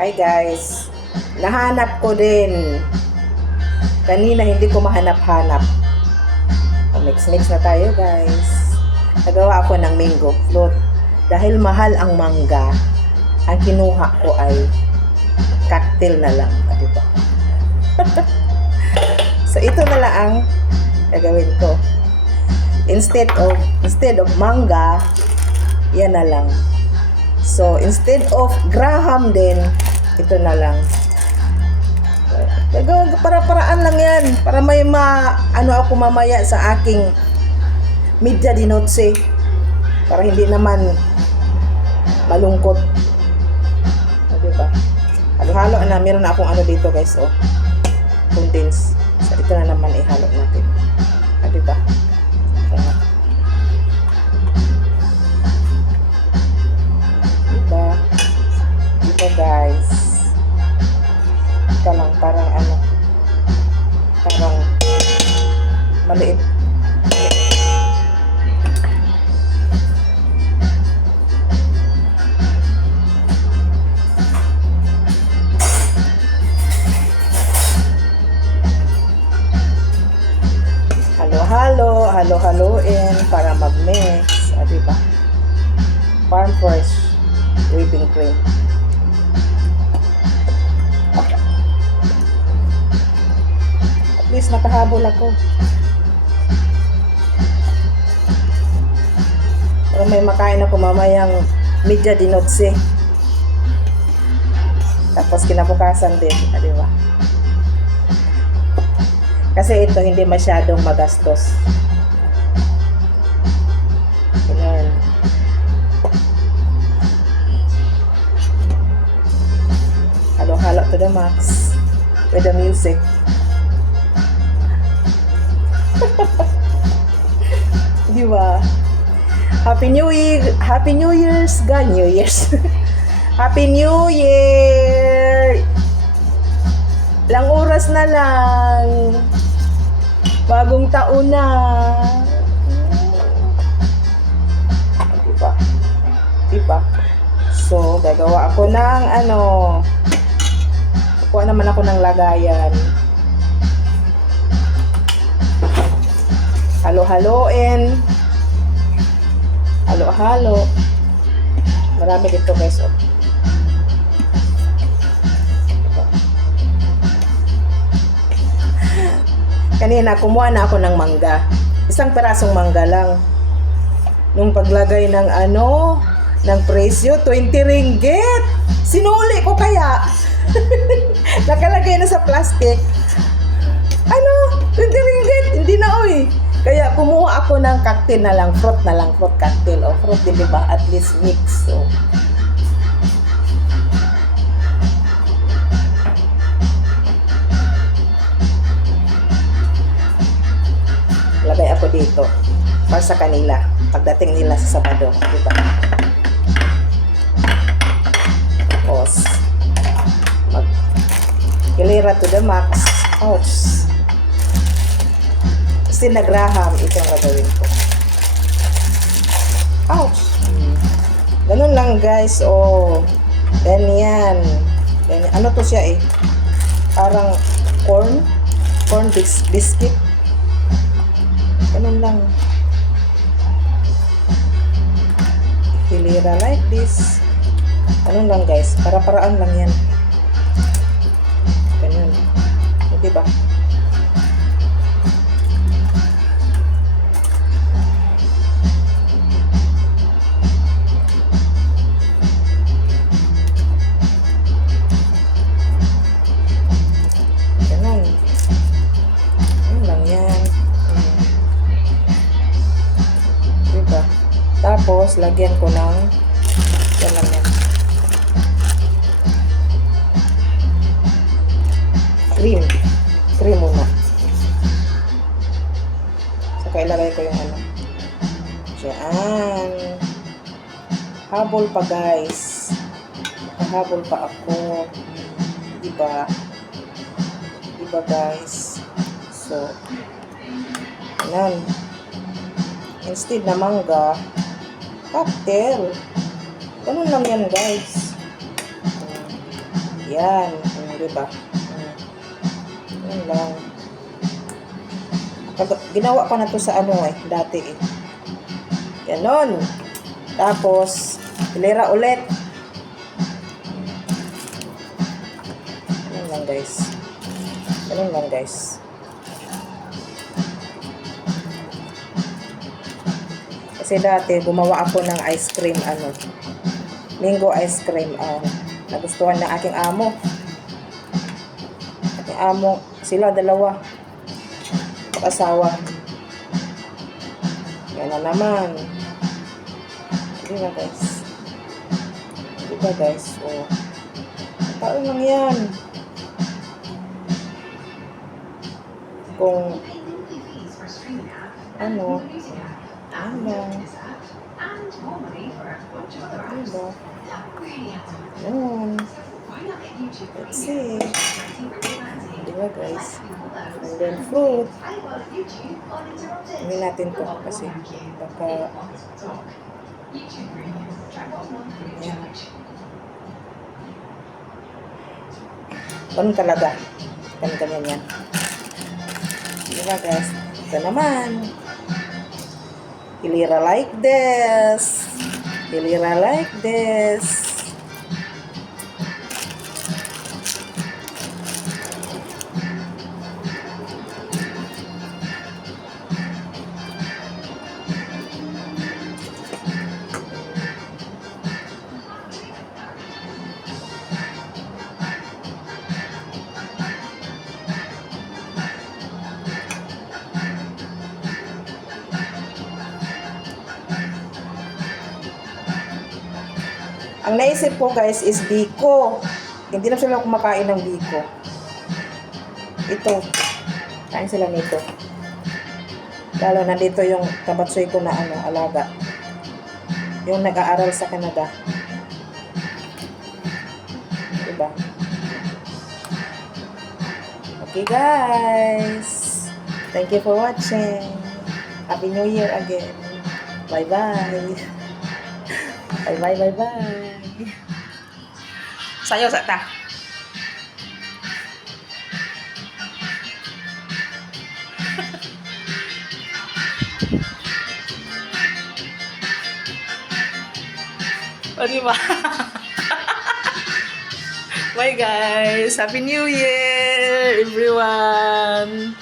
Hi guys, nahanap ko din. Kanina hindi ko mahanap-hanap. Mix-mix na tayo guys. Nagawa ako ng mango float. Dahil mahal ang mangga, ang kinuha ko ay cocktail na lang. Diba? So ito na lang ang gagawin ko. Instead of mangga, yan na lang. So instead of graham din, ito na lang. Para-paraan lang yan. Para may ako mamaya sa aking media di noche. Para hindi naman malungkot. Diba? Halo-halo na. Meron na akong dito guys. Condense. So ito na naman ihalo natin. Diba? Diba guys? Ito lang, parang maliit. Halo-haloin para mag-mix. Diba? Farm fresh whipping cream. At least nakahabol ako. Pero may makain ako mamayang media di noche. Tapos kinabukasan din. Diba? Kasi ito hindi masyadong magastos. Ganyan. Halo-halo to the max with the music. Diba? Happy New Year! Happy New Year's! God, New Year's! Happy New Year! Ilang oras na lang. Bagong taon na. Diba? Diba? So, gagawa ako ng kukuha naman ako ng lagayan. Halo-haloin. Halo-halo. Marami dito guys. Kanina, kumuha na ako ng mangga. Isang perasong mangga lang. Nung paglagay ng ng presyo, 20 ringgit. Sinuli ko kaya. Nakalagay na sa plastic. 20 ringgit. Hindi na Kaya kumuha ako ng cocktail na lang. Fruit cocktail. Fruit, diba? At least mix. So, lagay ako dito para sa kanila pagdating nila sa Sabado, diba? Tapos hilira to the max. Ouch! Kasi nagraham ito ang gagawin ko. Ouch! Ganun lang guys. Ganyan. Ano to siya parang corn biscuit. Ganun lang. Hilira like this. Ganun lang guys. Para-paraan lang yan. Ganun. Diba? Ganun. Ganun lang yan. Tapos, lagyan ko ng yan lang yan. Cream muna. Saka ilagay ko yung Diyan. Habol pa guys. Nakahabol pa ako. Diba? Diba guys? So, yan. Instead na mangga, cocktail. Ganun lang yan guys. Yan. Diba? Yan lang. Ginawa ko na to sa ano dati Ganon. Tapos, hilera ulit. Ganon lang guys. Ganon lang guys. Kasi dati, gumawa ako ng ice cream, mango ice cream. Nagustuhan ng aking amo. Aking amo, sila dalawa. Asawa. Yan na naman. Diba guys? Diba guys? O. Tao lang yan. Kung ano diba? Yun. Let's see. Diba guys? And then fruit. Hindi natin to kasi baka yan. Ganun talaga. Ganun yan. Diba guys? Ito naman. Hilira like this. Hilira like this. Ang naisip ko guys is biko. Hindi na sila kumakain ng biko. Ito. Kain sila nito. Lalo nandito yung kabatsoy ko na alaga. Yung nag-aaral sa Canada. Diba? Okay guys. Thank you for watching. Happy New Year again. Bye-bye. Bye-bye. Sayo sa ta. O diba? Bye guys. Happy New Year everyone.